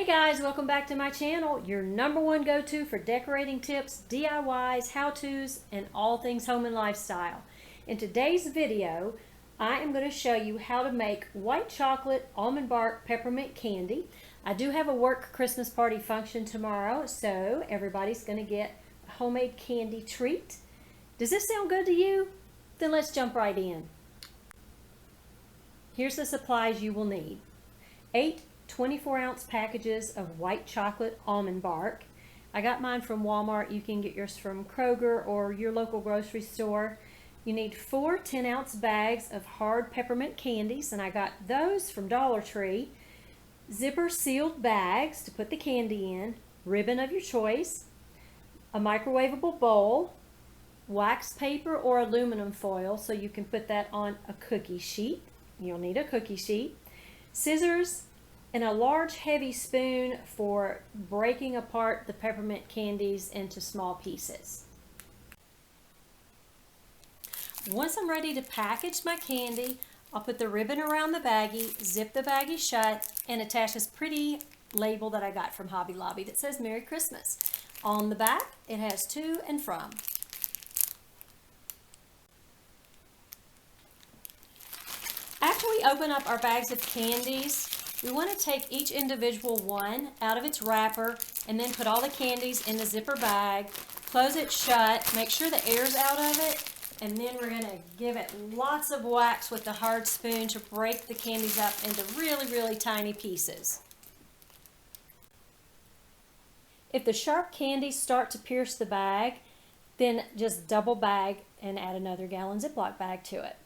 Hey guys, welcome back to my channel, your #1 go-to for decorating tips, DIYs, how-tos, and all things home and lifestyle. In today's video, I am going to show you how to make white chocolate almond bark peppermint candy. I do have a work Christmas party function tomorrow, so everybody's going to get a homemade candy treat. Does this sound good to you? Then let's jump right in. Here's the supplies you will need. 8 24-ounce packages of white chocolate almond bark. I got mine from Walmart. You can get yours from Kroger or your local grocery store. You need 4 10-ounce bags of hard peppermint candies, and I got those from Dollar Tree. Zipper sealed bags to put the candy in, ribbon of your choice, a microwavable bowl, wax paper or aluminum foil so you can put that on a cookie sheet. You'll need a cookie sheet, scissors, and a large heavy spoon for breaking apart the peppermint candies into small pieces. Once I'm ready to package my candy, I'll put the ribbon around the baggie, zip the baggie shut, and attach this pretty label that I got from Hobby Lobby that says Merry Christmas. On the back, it has to and from. After we open up our bags of candies, we want to take each individual one out of its wrapper and then put all the candies in the zipper bag, close it shut, make sure the air's out of it, and then we're going to give it lots of wax with the hard spoon to break the candies up into really tiny pieces. If the sharp candies start to pierce the bag, then just double bag and add another gallon Ziploc bag to it.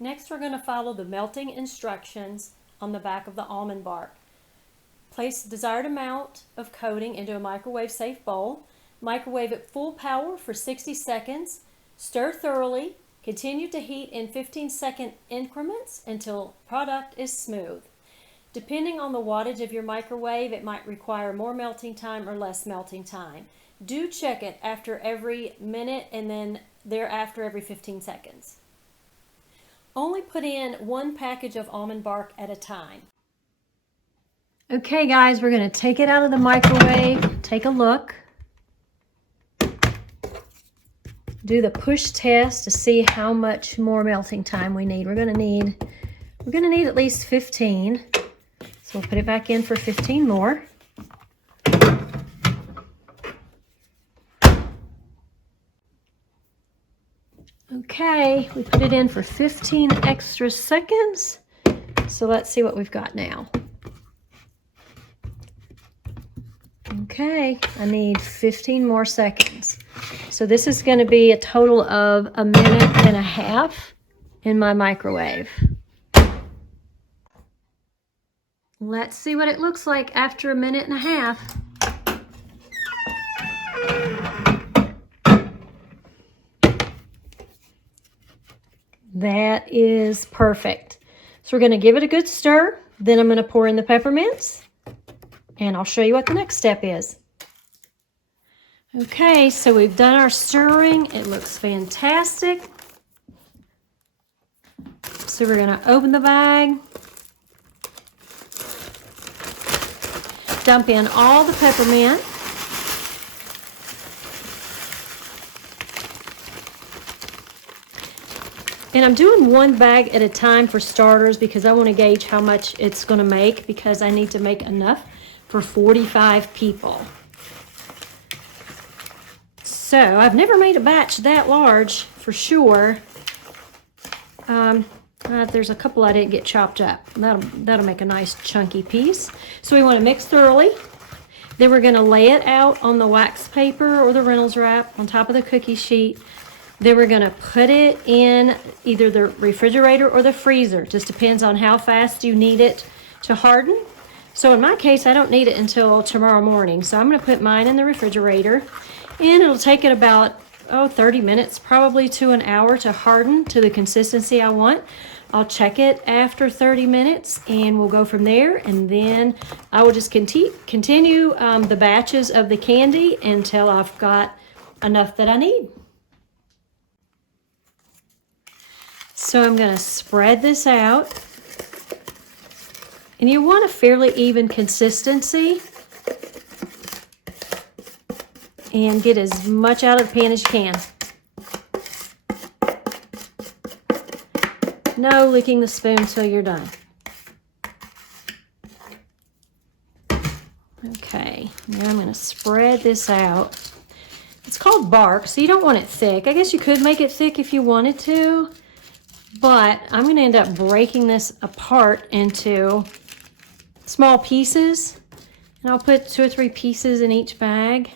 Next, we're going to follow the melting instructions on the back of the almond bark. Place the desired amount of coating into a microwave-safe bowl. Microwave at full power for 60 seconds. Stir thoroughly. Continue to heat in 15-second increments until product is smooth. Depending on the wattage of your microwave, it might require more melting time or less melting time. Do check it after every minute and then thereafter every 15 seconds. Only put in 1 package of almond bark at a time. Okay guys, we're going to take it out of the microwave, take a look, do the push test to see how much more melting time we need. We're going to need at least 15. So we'll put it back in for 15 more. Okay, we put it in for 15 extra seconds. So let's see what we've got now. Okay, I need 15 more seconds. So this is going to be a total of 1.5 minutes in my microwave. Let's see what it looks like after 1.5 minutes. That is perfect. So we're going to give it a good stir. Then I'm going to pour in the peppermints. And I'll show you what the next step is. Okay, so we've done our stirring. It looks fantastic. So we're going to open the bag. Dump in all the peppermint. And I'm doing 1 bag at a time for starters because I want to gauge how much it's going to make because I need to make enough for 45 people. So I've never made a batch that large for sure. There's a couple I didn't get chopped up. That'll make a nice chunky piece. So we want to mix thoroughly. Then we're going to lay it out on the wax paper or the Reynolds wrap on top of the cookie sheet. Then we're going to put it in either the refrigerator or the freezer. Just depends on how fast you need it to harden. So in my case, I don't need it until tomorrow morning. So I'm going to put mine in the refrigerator. And it'll take it about 30 minutes, probably to an hour to harden to the consistency I want. I'll check it after 30 minutes and we'll go from there. And then I will just continue the batches of the candy until I've got enough that I need. So I'm going to spread this out And you want a fairly even consistency and get as much out of the pan as you can. No licking the spoon till you're done. Okay, now I'm going to spread this out. It's called bark, so you don't want it thick. I guess you could make it thick if you wanted to, but I'm going to end up breaking this apart into small pieces, and I'll put 2 or 3 pieces in each bag.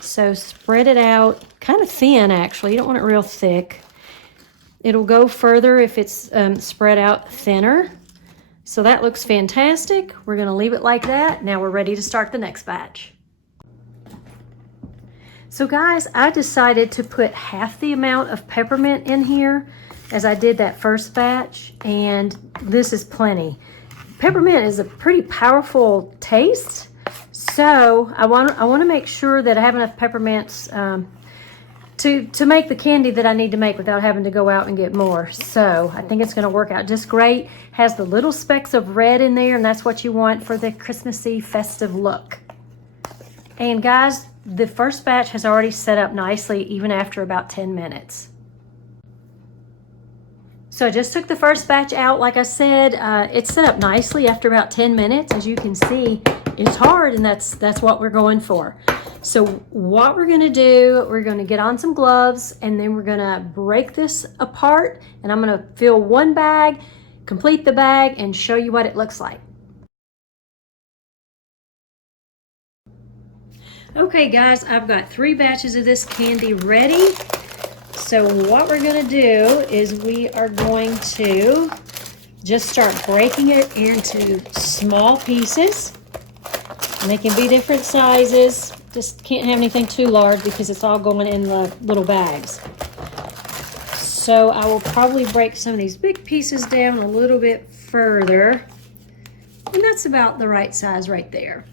So spread it out kind of thin, actually. You don't want it real thick. It'll go further if it's spread out thinner. So that looks fantastic. We're going to leave it like that. Now we're ready to start the next batch. So guys, I decided to put half the amount of peppermint in here as I did that first batch, and this is plenty. Peppermint is a pretty powerful taste, so I want to make sure that I have enough peppermints to make the candy that I need to make without having to go out and get more. So I think it's going to work out just great. Has the little specks of red in there, and that's what you want for the Christmassy festive look. And guys, the first batch has already set up nicely even after about 10 minutes. So I just took the first batch out. Like I said, it's set up nicely after about 10 minutes. As you can see, it's hard, and that's what we're going for. So what we're gonna do, we're gonna get on some gloves, and then we're gonna break this apart, and I'm gonna fill one bag, complete the bag, and show you what it looks like. Okay guys, I've got 3 batches of this candy ready. So what we're gonna do is we are going to just start breaking it into small pieces. And they can be different sizes. Just can't have anything too large because it's all going in the little bags. So I will probably break some of these big pieces down a little bit further. And that's about the right size right there.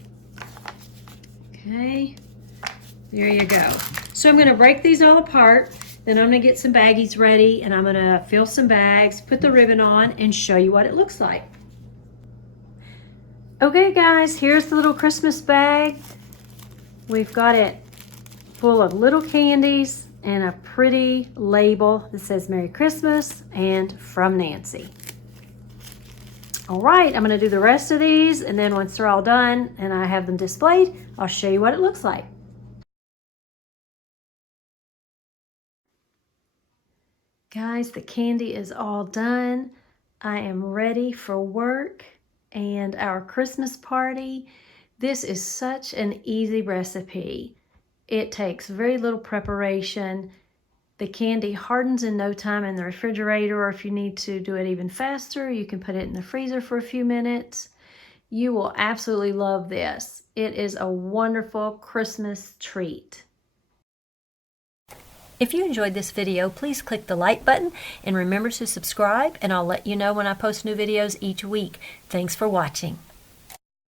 Okay, there you go. So I'm gonna break these all apart. Then I'm gonna get some baggies ready, and I'm gonna fill some bags, put the ribbon on, and show you what it looks like. Okay guys, here's the little Christmas bag. We've got it full of little candies and a pretty label that says Merry Christmas and from Nancy. All right, I'm gonna do the rest of these, and then once they're all done and I have them displayed, I'll show you what it looks like. Guys, the candy is all done. I am ready for work and our Christmas party. This is such an easy recipe. It takes very little preparation. The candy hardens in no time in the refrigerator, or if you need to do it even faster, you can put it in the freezer for a few minutes. You will absolutely love this. It is a wonderful Christmas treat. If you enjoyed this video, please click the like button and remember to subscribe, and I'll let you know when I post new videos each week. Thanks for watching.